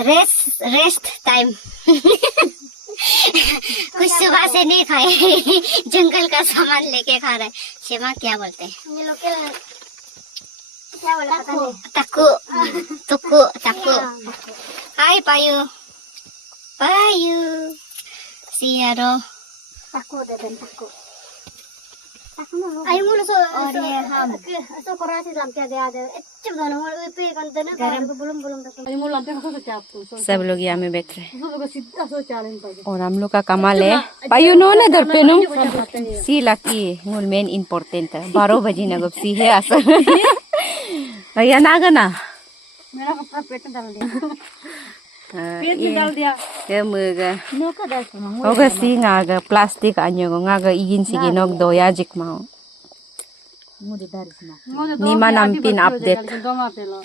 Rest time कुछ सुबह से नहीं खाए जंगल का सामान लेके खा रहा है। शेमा क्या बोलते हैं? ये लोग क्या बोला पता नहीं। टक्कू टुक्कू टक्कू। हाय पायु पायु सियारो टक्कू दे दें टक्कू। Ayo mulu so ham. So korasi lam क्या दे आदे चुप दोनों वो पे कंटे ना belum Ayo mulu lampe कसो चापू सब लोग यहाँ में बैठ रहे हैं सब लोग सीधा सो चालें पाए और हम लोग का कमाल है पायु नो ने दर पे नो सी लकी मूल मेन इम्पोर्टेंट है 12 बजे ना गप सी है असर भैया ना गना मेरा कपड़ा पेट में डाल दिया पेट में डाल दिया के मुगा नो का डाल ओगा सी ngaga plastic anyo ngaga igin sige nog doya jikmao मुझे डर इसमें Ni manam pin update. दो मार दे लो